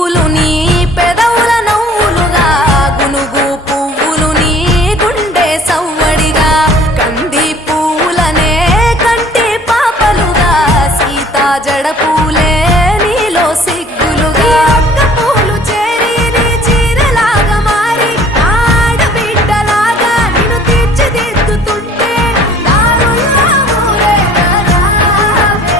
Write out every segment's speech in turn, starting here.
పువ్వులు నీ పెదవుల నవ్వులుగా గునుగు పువ్వులు నీ గుండె సవ్వడిగా కంది పువ్వులనే కంటి పాపలుగా సీతా జడ పూలే నీలో సిగ్గులుగా ఒక్క పూలు చేరి నీ చీరలాగా మారి ఆడబిడ్డలాగా నిన్ను తీర్చిదిద్దుతుంటే దారుల్లా ఊరేగారావే.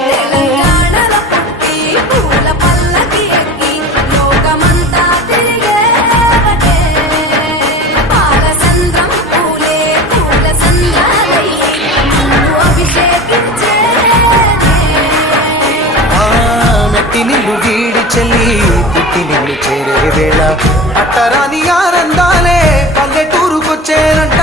తెలంగాణలో పుట్టి పూల పల్లకి ఎక్కి లోకమంతా తిరిగేవటే. పాలసంద్రం పూలే పూల సంద్రాలయ్యి నిన్ను అభిషేకించేనే. మెట్టి నిన్ను వీడి చెల్లి పుట్టి నిన్ను చేరే వేళ పట్టరాని ఆనందాలే పల్లెటూరుకొచ్చేనంట.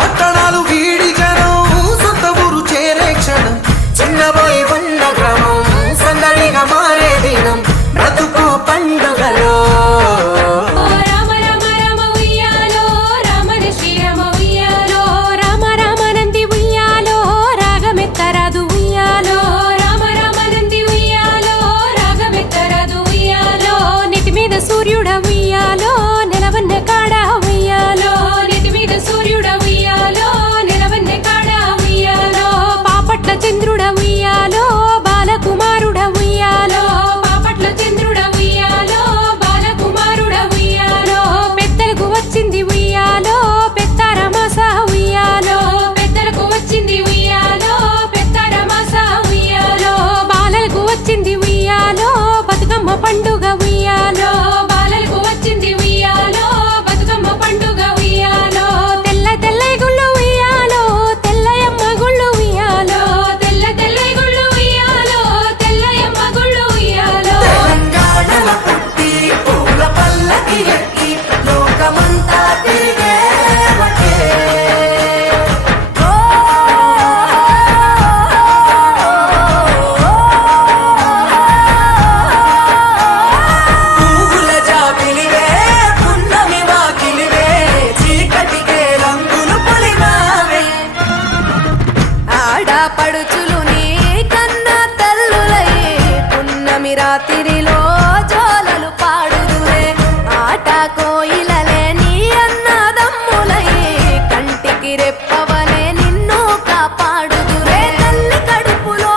పట్టణాలు వీడి జనం సొంత ఊరు చేరే క్షణం చిన్నబోయి ఉన్న గ్రామం సందడిగా మారే దినం బ్రతుకు పండుగలో. ఓ రామ రామ రామ ఉయ్యాలో రామన శ్రీరామ ఉయ్యాలో రామ రామ నంది ఉయ్యాలో రాగమెత్తరాదు ఉయ్యాలో రామ రామ నంది ఉయ్యాలో రాగమెత్తరాదు ఉయ్యాలో నెటి మీద సూర్యుడ ఉయ్యాలో నెలవన్న కాడ ఉయ్యాలో నెటి మీద సూర్యుడ ఉయ్యాలో నెలవన్న కాడ ఉయ్యాలో పాపట్ల చంద్రుడ ఉయ్యాలో బాలకుమారుడ ఉయ్యాలో పాపట్ల చంద్రుడ ఉయ్యాలో బాలకుమారుడ ఉయ్యాలో పెద్దలకు వచ్చింది ఉయ్యాలో పెద్దారమాస ఉయ్యాలో పెద్దలకు వచ్చింది ఉయ్యాలో పెద్దారమాస ఉయ్యాలో బాలలకు వచ్చింది ఉయ్యాలో బతుకమ్మ పండుగ ఉయ్యాలో బాలలకు వచ్చింది ఉయ్యాలో బతుకమ్మ పండుగ ఉయ్యాలో తెల్ల తెల్ల గుళ్ళు ఉయ్యాలో తెల్లయమ్మ గుళ్ళు ఉయ్యాలో తెల్ల తెల్ల గుళ్ళు ఉయ్యాలో తెల్లయమ్మ గుళ్ళు ఉయ్యాలో తెలంగాణలో పుట్టి పూల పల్లకి ఎక్కి లోకమంతా తిరిగేవటే. పువ్వుల జాబిలివే పున్నమి వాకిలివే చీకటికే రంగులు పొలిమావే. ఆడపడుచులు నీ కన్న తల్లులయ్యే పున్నమి రాత్రిలో జోలలు పాడుదురే. ఆట కోయిలలే నీ అన్నదమ్ములయ్యే కంటికి రెప్పవలే నిన్ను కాపాడుదురే. తల్లి కడుపులో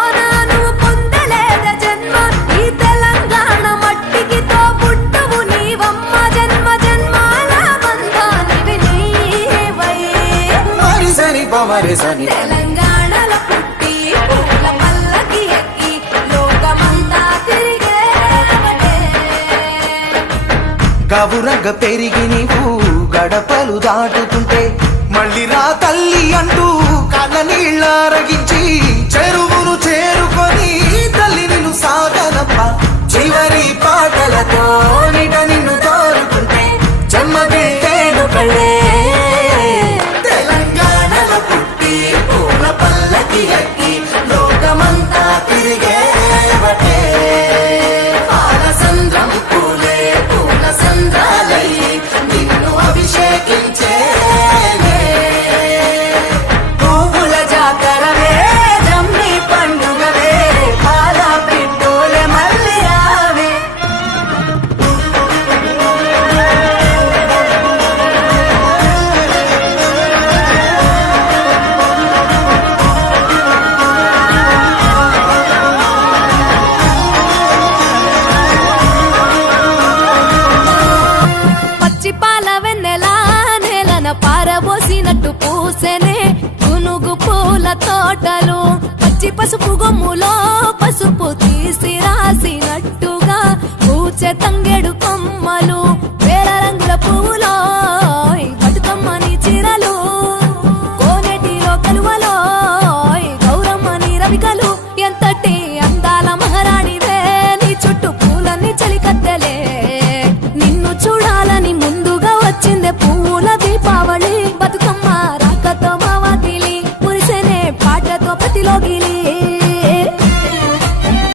నువ్వు పొందలేద జన్మ ఈ తెలంగాణ మట్టికి తో పుట్టవు నీవమ్మ జన్మ జన్మాల బంధానివి నీవై. మరి సని పమరి సని తెలంగాణలో పుట్టి పూల పల్లకి ఎక్కి లోకమంతా తిరిగేవటే. గవురగ పెరిగి నీవు గడపలు దాటుతుంటే మళ్ళీ రా తల్లి అంటూ కళ్ళ నీళ్ళారగించి చెరువును చేరుకొని తల్లి నిన్ను సాగనప్ప చివరి పాటలతో నిట నిన్ను తోరుకుంటే జన్మదిట్టేను కళ్ళే. తెలంగాణలో పుట్టి పూల పల్లకి ఎక్కి లోకమంతా తిరిగేవటే. పాలసంద్రం పూలే పూల సంద్రాలయ్యి నిన్ను అభిషేకించేనే. పువ్వుల జాతరవే జమ్మి పండుగవే పాల పిట్టోలే మళ్ళీ రావే. పచ్చి పాల వెన్నెలా నేలన పారబోసినట్టు పూసెనే గునుగు పూల తోటలు. పచ్చి పసుపు గొమ్ములో పసుపు తీసి రాసినట్టుగా పూచె తంగెడు కొమ్మలు వేల రంగుల పువ్వులో బతుకమ్మని చిరలు కోనేటిలో కలువలో గౌరమ్మని రవికలు. ఎంతటి అందాల మహారాణివే నీ చుట్టూ పూలన్నీ చలికత్తెలే. నిన్ను చూడాలని ముందుగా వచ్చిందే పూల దీపావళి. బతుకమ్మ రాకతో మా వాకిలి మురిసెనే పాటతో పతిలోగిలి.